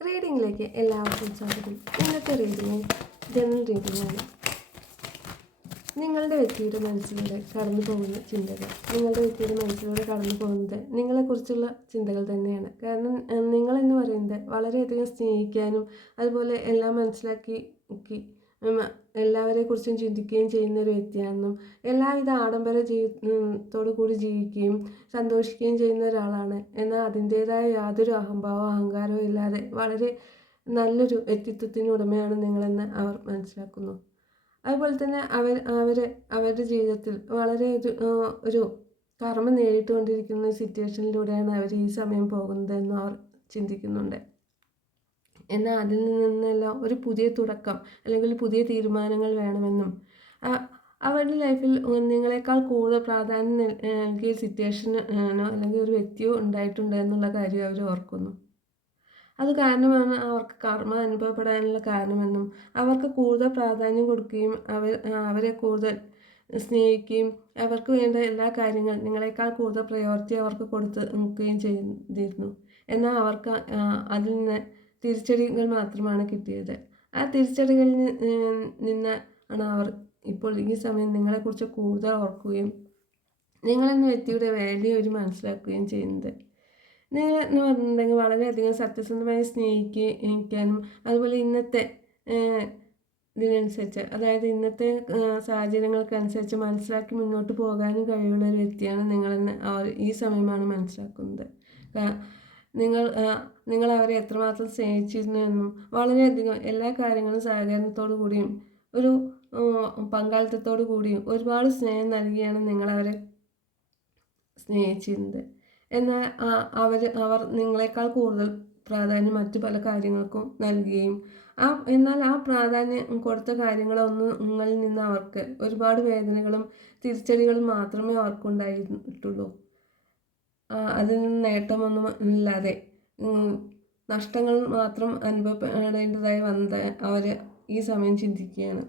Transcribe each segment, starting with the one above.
റീഡിങ്ങിലേക്ക് എല്ലാവർക്കും സ്വാഗതം. ഇന്നത്തെ റീഡിങ് ജനറൽ റീഡിംഗ് ആണ്. നിങ്ങളുടെ വ്യക്തിയുടെ മനസ്സിലൂടെ കടന്നു പോകുന്ന ചിന്തകൾ. നിങ്ങളുടെ വ്യക്തിയുടെ മനസ്സിലൂടെ കടന്നു പോകുന്നത് നിങ്ങളെക്കുറിച്ചുള്ള ചിന്തകൾ തന്നെയാണ്. കാരണം നിങ്ങളെന്ന് പറയുന്നത് വളരെയധികം സ്നേഹിക്കാനും അതുപോലെ എല്ലാം മനസ്സിലാക്കി എല്ലാവരെക്കുറിച്ചും ചിന്തിക്കുകയും ചെയ്യുന്ന ഒരു വ്യക്തിയാണെന്നും എല്ലാവിധ ആഡംബര ജീവിതത്തോടു കൂടി ജീവിക്കുകയും സന്തോഷിക്കുകയും ചെയ്യുന്ന ഒരാളാണ്. എന്നാൽ അതിന്റേതായ യാതൊരു അഹംഭാവമോ അഹങ്കാരമോ ഇല്ലാതെ വളരെ നല്ലൊരു വ്യക്തിത്വത്തിന് ഉടമയാണ് നിങ്ങളെന്ന് അവർ മനസ്സിലാക്കുന്നു. അതുപോലെ തന്നെ അവർ അവർ അവരുടെ ജീവിതത്തിൽ വളരെ ഒരു ഒരു കർമ്മം നേരിട്ടുകൊണ്ടിരിക്കുന്ന സിറ്റുവേഷനിലൂടെയാണ് അവർ ഈ സമയം പോകുന്നതെന്ന് അവർ ചിന്തിക്കുന്നുണ്ട്. എന്നാൽ അതിൽ നിന്നെല്ലാം ഒരു പുതിയ തുടക്കം അല്ലെങ്കിൽ പുതിയ തീരുമാനങ്ങൾ വേണമെന്നും. അവരുടെ ലൈഫിൽ നിങ്ങളെക്കാൾ കൂടുതൽ പ്രാധാന്യം നൽ- നൽകിയ സിറ്റുവേഷനോ അല്ലെങ്കിൽ ഒരു വ്യക്തിയോ ഉണ്ടായിട്ടുണ്ട് എന്നുള്ള കാര്യം അവർ ഓർക്കുന്നു. അത് കാരണമാണ് അവർക്ക് കർമ്മ അനുഭവപ്പെടാനുള്ള കാരണമെന്നും അവർക്ക് കൂടുതൽ പ്രാധാന്യം കൊടുക്കുകയും അവർ അവരെ കൂടുതൽ സ്നേഹിക്കുകയും അവർക്ക് വേണ്ട എല്ലാ കാര്യങ്ങൾ നിങ്ങളെക്കാൾ കൂടുതൽ പ്രയോറിറ്റി അവർക്ക് കൊടുത്ത് നിൽക്കുകയും ചെയ്തിരുന്നു. എന്നാൽ അവർക്ക് അതിൽ നിന്ന് തിരിച്ചടികൾ മാത്രമാണ് കിട്ടിയത്. ആ തിരിച്ചടികളിൽ നിന്ന് ആണ് അവർ. ഇപ്പോൾ ഈ സമയം നിങ്ങളെക്കുറിച്ച് കൂടുതൽ ഓർക്കുകയും നിങ്ങളെന്ന വ്യക്തിയുടെ വാല്യൂ ഒരു മനസ്സിലാക്കുകയും ചെയ്യുന്നത്. നിങ്ങൾ എന്ന് പറഞ്ഞിട്ടുണ്ടെങ്കിൽ വളരെയധികം സത്യസന്ധമായി സ്നേഹിക്കാനും അതുപോലെ ഇന്നത്തെ ഇതിനനുസരിച്ച് അതായത് ഇന്നത്തെ സാഹചര്യങ്ങൾക്കനുസരിച്ച് മനസ്സിലാക്കി മുന്നോട്ട് പോകാനും കഴിവുള്ള ഒരു വ്യക്തിയാണ് നിങ്ങളെന്ന് അവർ ഈ സമയമാണ് മനസ്സിലാക്കുന്നത്. നിങ്ങൾ നിങ്ങൾ അവരെ എത്രമാത്രം സ്നേഹിച്ചിരുന്നു എന്നും വളരെയധികം എല്ലാ കാര്യങ്ങളും സഹകരണത്തോടു കൂടിയും ഒരു പങ്കാളിത്തത്തോടു കൂടിയും ഒരുപാട് സ്നേഹം നൽകിയാണ് നിങ്ങൾ അവരെ സ്നേഹിച്ചിരുന്നത്. എന്നാൽ അവർ അവർ നിങ്ങളെക്കാൾ കൂടുതൽ പ്രാധാന്യം മറ്റു പല കാര്യങ്ങൾക്കും നൽകുകയും ആ എന്നാൽ ആ പ്രാധാന്യം കൊടുത്ത കാര്യങ്ങളൊന്നും നിങ്ങളിൽ നിന്ന് അവർക്ക് ഒരുപാട് വേദനകളും തിരിച്ചടികളും മാത്രമേ അവർക്കുണ്ടായിട്ടുള്ളൂ. അതിൽ നിന്ന് നേട്ടമൊന്നും ഇല്ലാതെ നഷ്ടങ്ങൾ മാത്രം അനുഭവപ്പെടേണ്ടതായി വന്നത് അവർ ഈ സമയം ചിന്തിക്കുകയാണ്.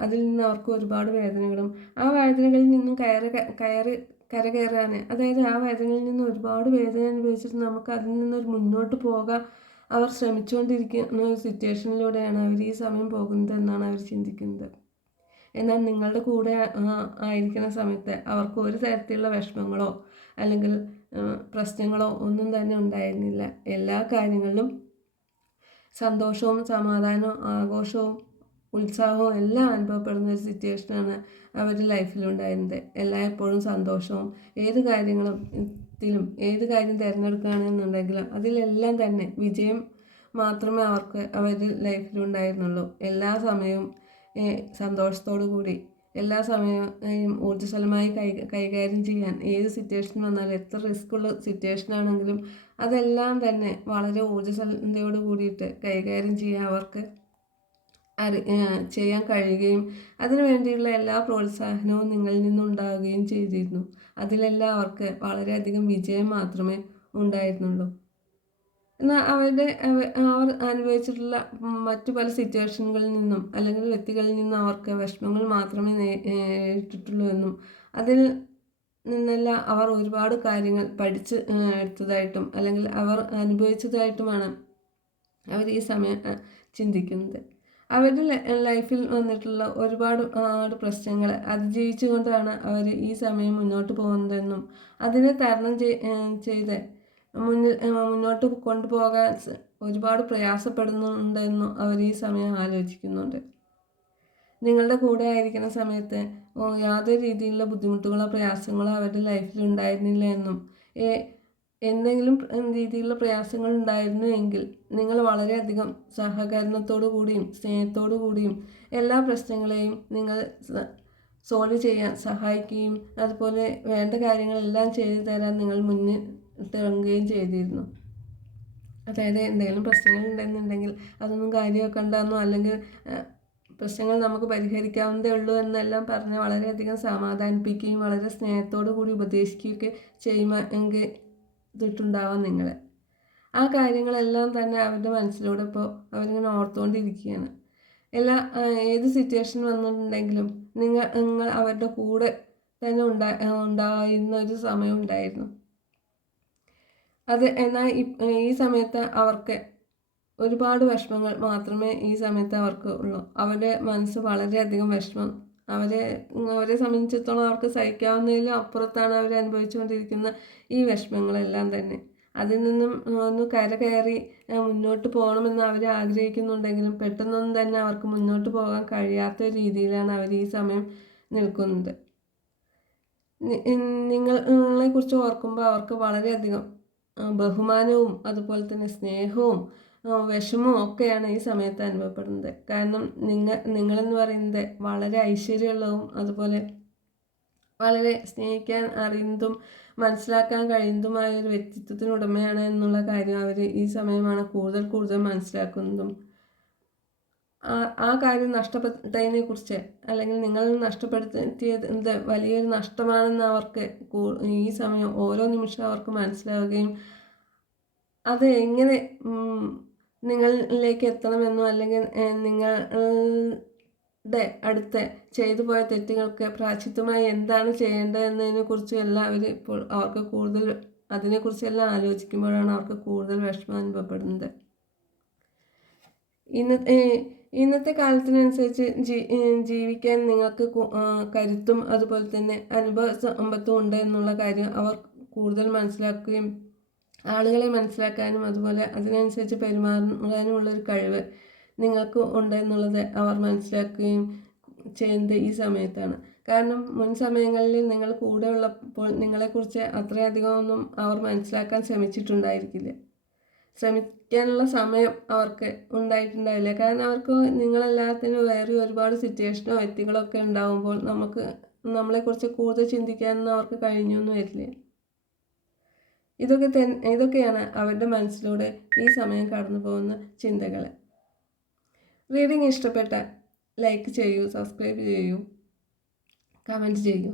അതിൽ നിന്ന് അവർക്ക് ഒരുപാട് വേദനകളും ആ വേദനകളിൽ നിന്നും കയറി കയറി കരകയറാൻ അതായത് ആ വേദനയിൽ നിന്ന് ഒരുപാട് വേദന അനുഭവിച്ചിട്ട് നമുക്ക് അതിൽ നിന്നൊരു മുന്നോട്ട് പോകാൻ അവർ ശ്രമിച്ചുകൊണ്ടിരിക്കുന്ന ഒരു സിറ്റുവേഷനിലൂടെയാണ് അവർ ഈ സമയം പോകുന്നത് എന്നാണ് അവർ ചിന്തിക്കുന്നത്. എന്നാൽ നിങ്ങളുടെ കൂടെ ആയിരിക്കുന്ന സമയത്ത് അവർക്ക് ഒരു തരത്തിലുള്ള വിഷമങ്ങളോ അല്ലെങ്കിൽ പ്രശ്നങ്ങളോ ഒന്നും തന്നെ ഉണ്ടായിരുന്നില്ല. എല്ലാ കാര്യങ്ങളിലും സന്തോഷവും സമാധാനവും ആഘോഷവും ഉത്സാഹവും എല്ലാം അനുഭവപ്പെടുന്ന ഒരു സിറ്റുവേഷനാണ് അവരുടെ ലൈഫിലുണ്ടായിരുന്നത് എല്ലായ്പ്പോഴും സന്തോഷവും ഏത് കാര്യങ്ങളും ത്തിലും ഏത് കാര്യം തിരഞ്ഞെടുക്കുകയാണെന്നുണ്ടെങ്കിലും അതിലെല്ലാം തന്നെ വിജയം മാത്രമേ അവർക്ക് അവരുടെ ലൈഫിലുണ്ടായിരുന്നുള്ളൂ എല്ലാ സമയവും സന്തോഷത്തോടു കൂടി എല്ലാ സമയവും ഊർജസ്വലമായി കൈ കൈകാര്യം ചെയ്യാൻ ഏത് സിറ്റുവേഷൻ വന്നാലും എത്ര റിസ്ക് ഉള്ള സിറ്റുവേഷൻ ആണെങ്കിലും അതെല്ലാം തന്നെ വളരെ ഊർജസ്വലതയോട് കൂടിയിട്ട് കൈകാര്യം ചെയ്യാൻ അവർക്ക് അറി ചെയ്യാൻ കഴിയുകയും അതിനുവേണ്ടിയുള്ള എല്ലാ പ്രോത്സാഹനവും നിങ്ങളിൽ നിന്നുണ്ടാവുകയും ചെയ്തിരുന്നു. അതിലെല്ലാം അവർക്ക് വളരെയധികം വിജയം മാത്രമേ ഉണ്ടായിരുന്നുള്ളൂ. എന്നാൽ അവരുടെ അവർ അനുഭവിച്ചിട്ടുള്ള മറ്റു പല സിറ്റുവേഷനുകളിൽ നിന്നും അല്ലെങ്കിൽ വ്യക്തികളിൽ നിന്നും അവർക്ക് വിഷമങ്ങൾ മാത്രമേ നേരിട്ടിട്ടുള്ളൂ എന്നും അതിൽ നിന്നെല്ലാം അവർ ഒരുപാട് കാര്യങ്ങൾ പഠിച്ച് എടുത്തതായിട്ടും അല്ലെങ്കിൽ അവർ അനുഭവിച്ചതായിട്ടുമാണ് അവർ ഈ സമയം ചിന്തിക്കുന്നത്. അവരുടെ ലൈഫിൽ വന്നിട്ടുള്ള ഒരുപാട് പ്രശ്നങ്ങൾ അതിജീവിച്ചുകൊണ്ടാണ് അവർ ഈ സമയം മുന്നോട്ട് പോകുന്നതെന്നും അതിനെ തരണം ചെയ്- ചെയ്ത് മുന്നിൽ മുന്നോട്ട് കൊണ്ടുപോകാൻ ഒരുപാട് പ്രയാസപ്പെടുന്നുണ്ടെന്നും അവർ ഈ സമയം ആലോചിക്കുന്നുണ്ട്. നിങ്ങളുടെ കൂടെ ആയിരിക്കുന്ന സമയത്ത് യാതൊരു രീതിയിലുള്ള ബുദ്ധിമുട്ടുകളോ പ്രയാസങ്ങളോ അവരുടെ ലൈഫിൽ ഉണ്ടായിരുന്നില്ല എന്നും എന്തെങ്കിലും രീതിയിലുള്ള പ്രയാസങ്ങൾ ഉണ്ടായിരുന്നു എങ്കിൽ നിങ്ങൾ വളരെയധികം സഹകരണത്തോടു കൂടിയും സ്നേഹത്തോടു കൂടിയും എല്ലാ പ്രശ്നങ്ങളെയും നിങ്ങൾ സോൾവ് ചെയ്യാൻ സഹായിക്കുകയും അതുപോലെ വേണ്ട കാര്യങ്ങളെല്ലാം ചെയ്തു തരാൻ നിങ്ങൾ മുന്നിൽ തിളങ്ങുകയും ചെയ്തിരുന്നു. അതായത് എന്തെങ്കിലും പ്രശ്നങ്ങൾ ഉണ്ടെന്നുണ്ടെങ്കിൽ അതൊന്നും കാര്യമാക്കണ്ടെന്നോ അല്ലെങ്കിൽ പ്രശ്നങ്ങൾ നമുക്ക് പരിഹരിക്കാവുന്നതേ ഉള്ളൂ എന്നെല്ലാം പറഞ്ഞ് വളരെയധികം സമാധാനിപ്പിക്കുകയും വളരെ സ്നേഹത്തോടു കൂടി ഉപദേശിക്കുകയൊക്കെ ചെയ്യുമെങ്കിൽ ഇതിട്ടുണ്ടാവാം നിങ്ങൾ ആ കാര്യങ്ങളെല്ലാം തന്നെ അവരുടെ മനസ്സിലൂടെ ഇപ്പോൾ അവരിങ്ങനെ ഓർത്തുകൊണ്ടിരിക്കുകയാണ്. എല്ലാ ഏത് സിറ്റുവേഷൻ വന്നിട്ടുണ്ടെങ്കിലും നിങ്ങൾ നിങ്ങൾ അവരുടെ കൂടെ തന്നെ ഉണ്ടാ ഉണ്ടായിരുന്ന ഒരു സമയം ഉണ്ടായിരുന്നു. അത് എന്നാൽ ഈ സമയത്ത് അവർക്ക് ഒരുപാട് വിഷമങ്ങൾ മാത്രമേ ഈ സമയത്ത് അവർക്ക് ഉള്ളൂ. അവരുടെ മനസ്സ് വളരെയധികം വിഷമം. അവരെ അവരെ സംബന്ധിച്ചിടത്തോളം അവർക്ക് സഹിക്കാവുന്നതിലും അപ്പുറത്താണ് അവർ അനുഭവിച്ചുകൊണ്ടിരിക്കുന്ന ഈ വിഷമങ്ങളെല്ലാം തന്നെ. അതിൽ നിന്നും ഒന്ന് കരകയറി മുന്നോട്ട് പോകണമെന്ന് അവർ ആഗ്രഹിക്കുന്നുണ്ടെങ്കിലും പെട്ടെന്നൊന്നും തന്നെ അവർക്ക് മുന്നോട്ട് പോകാൻ കഴിയാത്ത രീതിയിലാണ് അവർ ഈ സമയം നിൽക്കുന്നത്. നിങ്ങളെ കുറിച്ച് ഓർക്കുമ്പോൾ അവർക്ക് വളരെയധികം ബഹുമാനവും അതുപോലെ തന്നെ സ്നേഹവും വിഷമവും ഒക്കെയാണ് ഈ സമയത്ത് അനുഭവപ്പെടുന്നത്. കാരണം നിങ്ങൾ നിങ്ങളെന്ന് പറയുന്നത് വളരെ ഐശ്വര്യമുള്ളതും അതുപോലെ വളരെ സ്നേഹിക്കാൻ അറിയുന്നതും മനസ്സിലാക്കാൻ കഴിയുന്നതുമായ ഒരു വ്യക്തിത്വത്തിന് ഉടമയാണ് എന്നുള്ള കാര്യം അവർ ഈ സമയമാണ് കൂടുതൽ കൂടുതൽ മനസ്സിലാക്കുന്നതും ആ കാര്യം നഷ്ടപ്പെട്ടതിനെ കുറിച്ച് അല്ലെങ്കിൽ നിങ്ങൾ നഷ്ടപ്പെടുത്തിയത് എന്ത് വലിയൊരു നഷ്ടമാണെന്ന് അവർക്ക് ഈ സമയം ഓരോ നിമിഷം അവർക്ക് മനസ്സിലാവുകയും അത് എങ്ങനെ നിങ്ങളിലേക്ക് എത്തണമെന്നോ അല്ലെങ്കിൽ നിങ്ങളുടെ അടുത്ത് ചെയ്തു പോയ തെറ്റുകൾക്ക് പ്രാചിത്വമായി എന്താണ് ചെയ്യേണ്ടത് കുറിച്ചും എല്ലാം ഇപ്പോൾ അവർക്ക് കൂടുതൽ അതിനെക്കുറിച്ചെല്ലാം ആലോചിക്കുമ്പോഴാണ് അവർക്ക് കൂടുതൽ വിഷമം അനുഭവപ്പെടുന്നത്. ഇന്നത്തെ ഇന്നത്തെ കാലത്തിനനുസരിച്ച് ജീ ജീവിക്കാൻ നിങ്ങൾക്ക് കരുത്തും അതുപോലെ തന്നെ അനുഭവ സമ്പത്തും ഉണ്ട് എന്നുള്ള കാര്യം അവർ കൂടുതൽ മനസ്സിലാക്കുകയും ആളുകളെ മനസ്സിലാക്കാനും അതുപോലെ അതിനനുസരിച്ച് പെരുമാറാനുമുള്ളൊരു കഴിവ് നിങ്ങൾക്ക് ഉണ്ട് എന്നുള്ളത് അവർ മനസ്സിലാക്കുകയും ചെയ്യുന്നത് ഈ സമയത്താണ്. കാരണം മുൻ സമയങ്ങളിൽ നിങ്ങൾ കൂടെ ഉള്ളപ്പോൾ നിങ്ങളെക്കുറിച്ച് അത്രയധികം ഒന്നും അവർ മനസ്സിലാക്കാൻ ശ്രമിച്ചിട്ടുണ്ടായിരിക്കില്ല. ശ്രമിക്കാനുള്ള സമയം അവർക്ക് ഉണ്ടായിട്ടുണ്ടാവില്ല. കാരണം അവർക്ക് നിങ്ങളെല്ലാത്തിനും വേറെ ഒരുപാട് സിറ്റുവേഷനോ വ്യക്തികളോ ഒക്കെ ഉണ്ടാകുമ്പോൾ നമുക്ക് നമ്മളെക്കുറിച്ച് കൂടുതൽ ചിന്തിക്കാനൊന്നും അവർക്ക് കഴിഞ്ഞൊന്നും വരില്ല. ഇതൊക്കെ തന്നെ ഇതൊക്കെയാണ് അവരുടെ മനസ്സിലൂടെ ഈ സമയം കടന്നു പോകുന്ന ചിന്തകൾ. റീഡിങ് ഇഷ്ടപ്പെട്ട ലൈക്ക് ചെയ്യൂ സബ്സ്ക്രൈബ് ചെയ്യൂ കമന്റ് ചെയ്യൂ.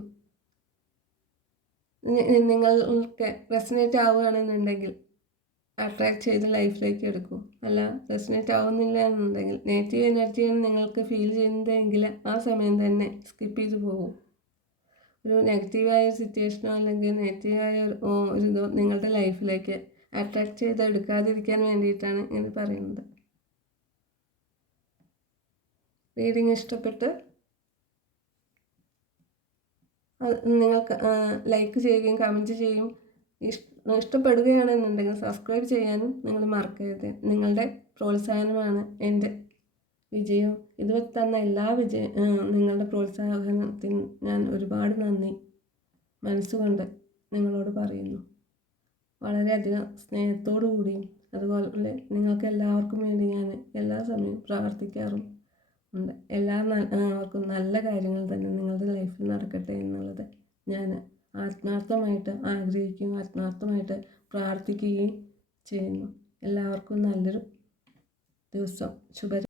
നിങ്ങൾക്ക് റെസിനേറ്റ് ആവുകയാണെന്നുണ്ടെങ്കിൽ അട്രാക്ട് ചെയ്ത് ലൈഫിലേക്ക് എടുക്കൂ. അല്ല റെസിനേറ്റ് ആവുന്നില്ല എന്നുണ്ടെങ്കിൽ നെഗറ്റീവ് എനർജിയാണ് നിങ്ങൾക്ക് ഫീൽ ചെയ്യുന്നതെങ്കിൽ ആ സമയം തന്നെ സ്കിപ്പ് ചെയ്ത് പോകും. ഒരു നെഗറ്റീവായ സിറ്റുവേഷനോ അല്ലെങ്കിൽ നെഗറ്റീവായ ഒരു ഇതോ നിങ്ങളുടെ ലൈഫിലേക്ക് അട്രാക്ട് ചെയ്ത് എടുക്കാതിരിക്കാൻ വേണ്ടിയിട്ടാണ് ഇങ്ങനെ പറയുന്നത്. റീഡിങ് ഇഷ്ടപ്പെട്ട് നിങ്ങൾക്ക് ലൈക്ക് ചെയ്യുകയും കമന്റ് ചെയ്യും ഇഷ്ടപ്പെടുകയാണെന്നുണ്ടെങ്കിൽ സബ്സ്ക്രൈബ് ചെയ്യാനും നിങ്ങൾ മറക്കരുത്. നിങ്ങളുടെ പ്രോത്സാഹനമാണ് എന്റെ വിജയം. ഇതുവരെ തന്ന എല്ലാ വിജയ നിങ്ങളുടെ പ്രോത്സാഹനത്തിന് ഞാൻ ഒരുപാട് നന്ദി. മനസ്സുകൊണ്ട് നിങ്ങളോട് പറയുന്നു. വളരെയധികം സ്നേഹത്തോടു കൂടിയും അതുപോലെ നിങ്ങൾക്ക് എല്ലാവർക്കും വേണ്ടി ഞാൻ എല്ലാ സമയവും പ്രാർത്ഥിക്കാറും ഉണ്ട്. എല്ലാ അവർക്കും നല്ല കാര്യങ്ങൾ തന്നെ നിങ്ങളുടെ ലൈഫിൽ നടക്കട്ടെ എന്നുള്ളത് ഞാൻ ആത്മാർത്ഥമായിട്ട് ആഗ്രഹിക്കുകയും ആത്മാർത്ഥമായിട്ട് പ്രാർത്ഥിക്കുകയും ചെയ്യുന്നു. എല്ലാവർക്കും നല്ലൊരു ദിവസം. ശുഭ